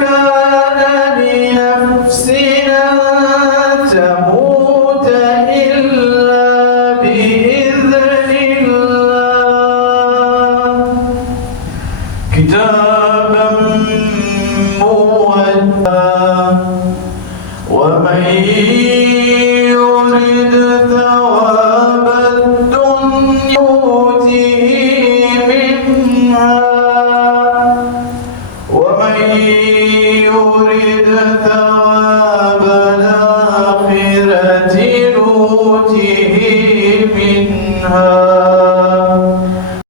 كان لنفس أن تموت إلا بإذن الله كتابا مؤجلا ومن يرد ثواب الدنيا يؤته منها ومن يرد ثواب